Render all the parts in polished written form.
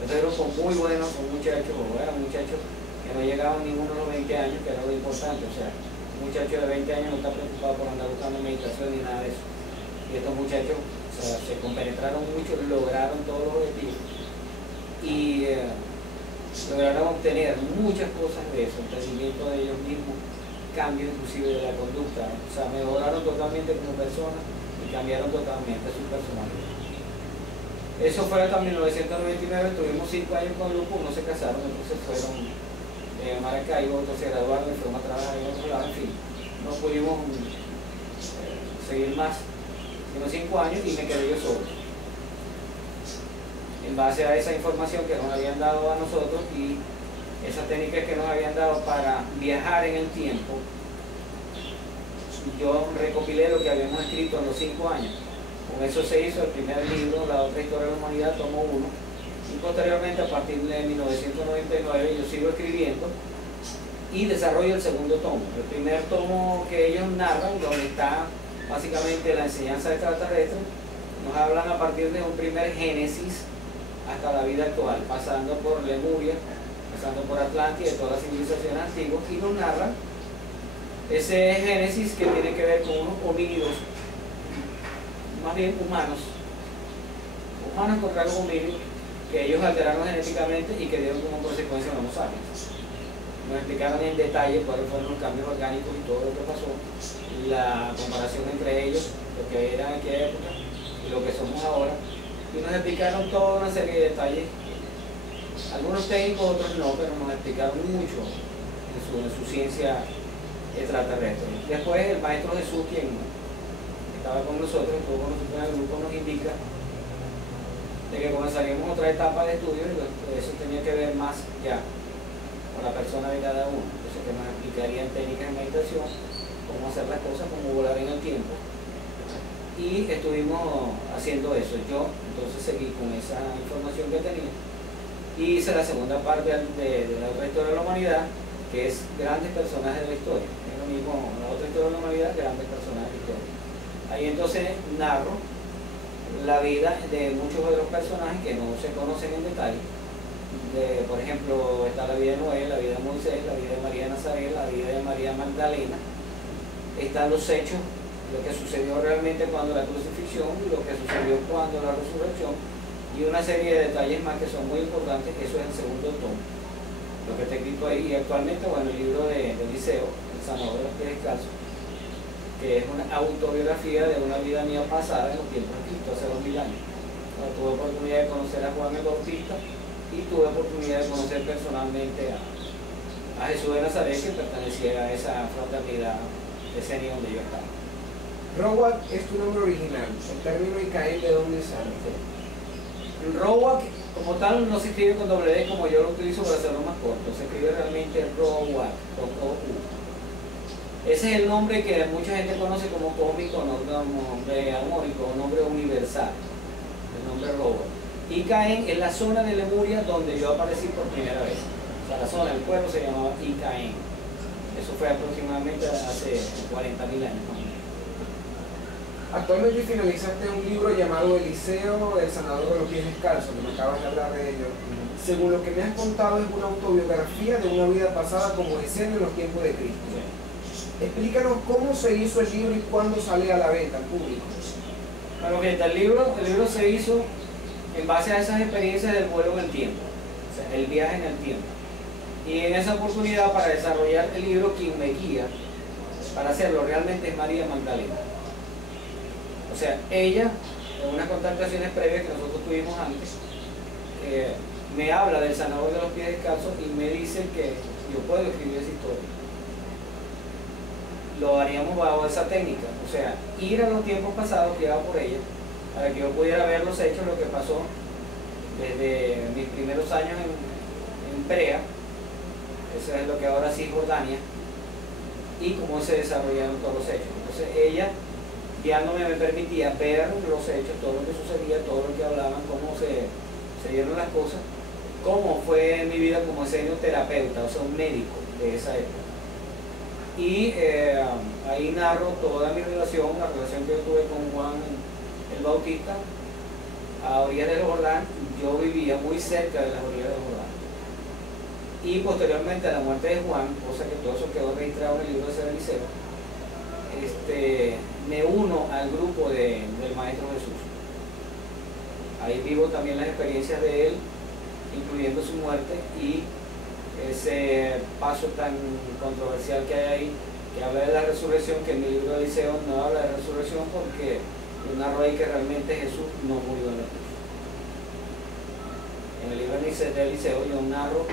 Estos grupos muy buenos, son muchachos, o eran muchachos que no llegaban ninguno a los 20 años, que era lo importante. O sea, un muchacho de 20 años no está preocupado por andar buscando meditación ni nada de eso. Y estos muchachos, o sea, se compenetraron mucho, lograron todos los objetivos y lograron obtener muchas cosas de eso, entendimiento de ellos mismos, cambio inclusive de la conducta, o sea, mejoraron totalmente como personas y cambiaron totalmente su personalidad. Eso fue hasta 1999, tuvimos 5 años con el grupo, unos se casaron, otros se fueron de Maracaibo, otros se graduaron y fueron a trabajar en otro lado, en fin, no pudimos seguir más, sino 5 años y me quedé yo solo. En base a esa información que nos habían dado a nosotros y esas técnicas que nos habían dado para viajar en el tiempo, yo recopilé lo que habíamos escrito en los 5 años. Con eso se hizo el primer libro, La Otra Historia de la Humanidad, tomo 1, y posteriormente a partir de 1999 yo sigo escribiendo y desarrollo el segundo tomo. El primer tomo que ellos narran, donde está básicamente la enseñanza extraterrestre, nos hablan a partir de un primer génesis hasta la vida actual, pasando por Lemuria, pasando por Atlántida y todas las civilizaciones antiguas, y nos narran ese génesis que tiene que ver con unos homínidos, más bien humanos contra los homínidos, que ellos alteraron genéticamente y que dieron como consecuencia Homo sapiens. Nos explicaron en detalle cuáles fueron los cambios orgánicos y todo lo que pasó, y la comparación entre ellos, lo que eran en aquella época y lo que somos ahora, y nos explicaron toda una serie de detalles, algunos técnicos, otros no, pero nos explicaron mucho en su ciencia extraterrestre. Después el maestro Jesús, quien estaba con nosotros, estuvo con nosotros en el grupo, nos indica de que comenzaríamos otra etapa de estudio, y eso tenía que ver más ya con la persona de cada uno. Entonces, que nos explicarían técnicas de meditación, cómo hacer las cosas, cómo volar en el tiempo, y estuvimos haciendo eso. Yo entonces seguí con esa información que tenía y hice la segunda parte de La Otra Historia de la Humanidad, que es grandes personajes de la historia. Es lo mismo, La Otra Historia de la Humanidad, grandes personajes de la historia. Ahí entonces narro la vida de muchos de los personajes que no se conocen en detalle. Por ejemplo, está la vida de Noé, la vida de Moisés, la vida de María de Nazaret, la vida de María Magdalena. Están los hechos, lo que sucedió realmente cuando la crucifixión, lo que sucedió cuando la resurrección, y una serie de detalles más que son muy importantes. Eso es el segundo tomo, lo que está escrito ahí. Y actualmente, bueno, el libro de Eliseo, El Sanador de los Pies Descalzos, que es una autobiografía de una vida mía pasada en los tiempos de Cristo, hace 2000 años. Bueno, tuve oportunidad de conocer a Juan el Bautista y tuve oportunidad de conocer personalmente a Jesús de Nazaret, que pertenecía a esa fraternidad de ese año donde yo estaba. Rowak es tu nombre original. El término Icaen, ¿de dónde sale? Rowak, como tal, no se escribe con doble D como yo lo utilizo para hacerlo más corto. Se escribe realmente Rowak, con O-U. Ese es el nombre que mucha gente conoce como cómico, nombre armónico, nombre universal. El nombre Rowak. Icaen es la zona de Lemuria donde yo aparecí por primera vez. O sea, la zona del pueblo se llamaba Icaen. Eso fue aproximadamente hace 40.000 años. Actualmente finalizaste un libro llamado Eliseo, El Sanador de los Pies Descalzos, que me acabas de hablar de ello. Según lo que me has contado, es una autobiografía de una vida pasada como escena en los tiempos de Cristo. Sí. Explícanos cómo se hizo el libro y cuándo sale a la venta al público. Bueno, fíjate, el libro se hizo en base a esas experiencias del vuelo en el tiempo, o sea, el viaje en el tiempo. Y en esa oportunidad, para desarrollar el libro, quien me guía para hacerlo realmente es María Magdalena. O sea, ella, en unas contactaciones previas que nosotros tuvimos antes, me habla del sanador de los pies descalzos y me dice que yo puedo escribir esa historia. Lo haríamos bajo esa técnica, o sea, ir a los tiempos pasados guiado por ella, para que yo pudiera ver los hechos, lo que pasó desde mis primeros años en Perea, eso es lo que ahora sí es Jordania, y cómo se desarrollaron todos los hechos. Entonces ella, guiándome, me permitía ver los hechos, todo lo que sucedía, todo lo que hablaban, cómo se dieron las cosas, cómo fue mi vida como terapeuta, o sea, un médico de esa época. Y ahí narro toda mi relación, la relación que yo tuve con Juan el Bautista, a orillas del Jordán. Yo vivía muy cerca de las orillas del Jordán. Y posteriormente a la muerte de Juan, cosa que todo eso quedó registrado en el libro de San Eliseo, me uno al grupo del Maestro Jesús. Ahí vivo también las experiencias de él, incluyendo su muerte y ese paso tan controversial que hay ahí, que habla de la resurrección, que en el libro de Eliseo no habla de resurrección porque yo narro ahí que realmente Jesús no murió en la cruz. En el libro de Eliseo yo narro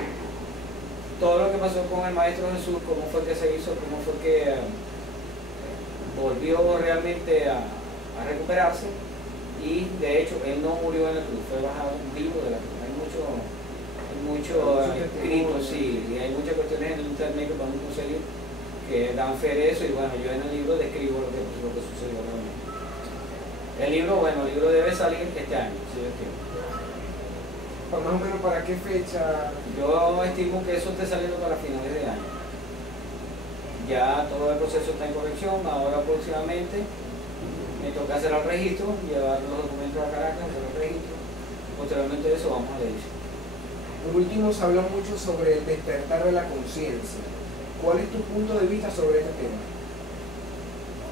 todo lo que pasó con el Maestro Jesús, cómo fue que se hizo, cómo fue que volvió realmente a recuperarse, y de hecho él no murió en la cruz, fue bajado vivo de la cruz. Hay mucho escrito, sí, y hay muchas cuestiones en el internet que podemos conseguir que dan fe de eso, y bueno, yo en el libro describo lo que sucedió realmente. El libro debe salir este año, si Dios quiere. Más o menos, ¿para qué fecha? Yo estimo que eso esté saliendo para finales de año. Ya todo el proceso está en corrección, ahora próximamente me toca hacer el registro, llevar los documentos a Caracas, hacer el registro. Posteriormente de eso vamos a la edición. Por último, se habla mucho sobre el despertar de la conciencia. ¿Cuál es tu punto de vista sobre este tema?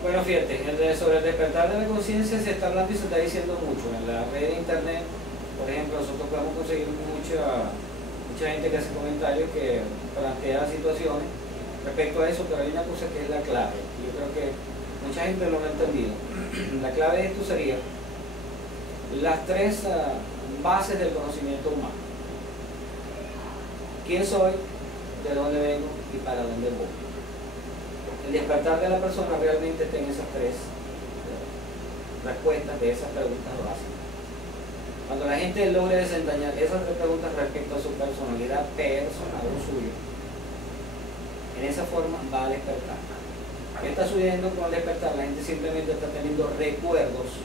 Bueno, fíjate, sobre el despertar de la conciencia se está hablando y se está diciendo mucho. En la red de internet, por ejemplo, nosotros podemos conseguir mucha gente que hace comentarios, que plantea situaciones respecto a eso, pero hay una cosa que es la clave. Yo creo que mucha gente no lo ha entendido. La clave de esto sería las tres bases del conocimiento humano. ¿Quién soy? ¿De dónde vengo? ¿Y para dónde voy? El despertar de la persona realmente está en esas tres respuestas de esas preguntas básicas. Cuando la gente logre desentrañar esas tres preguntas respecto a su personalidad personal o suyo, en esa forma va a despertar. ¿Qué está sucediendo con el despertar? La gente simplemente está teniendo recuerdos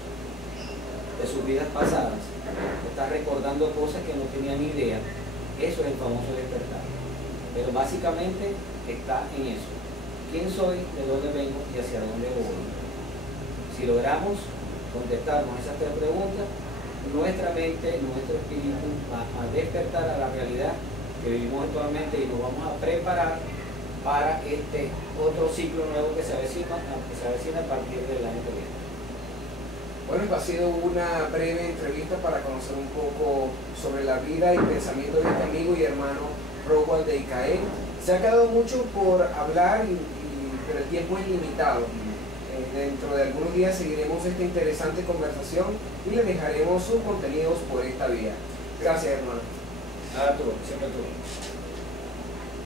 de sus vidas pasadas, está recordando cosas que no tenía ni idea. Eso es el famoso despertar. Pero básicamente está en eso. ¿Quién soy? ¿De dónde vengo? ¿Y hacia dónde voy? Si logramos contestarnos esas tres preguntas, nuestra mente, nuestro espíritu va a despertar a la realidad que vivimos actualmente, y nos vamos a preparar para este otro ciclo nuevo que se avecina a partir del año que viene. Bueno, ha sido una breve entrevista para conocer un poco sobre la vida y pensamiento de este amigo y hermano Rowald de Icael. Se ha quedado mucho por hablar, pero el tiempo es limitado. Dentro de algunos días seguiremos esta interesante conversación y le dejaremos sus contenidos por esta vía. Gracias, hermano. Nada, tú, siempre tú.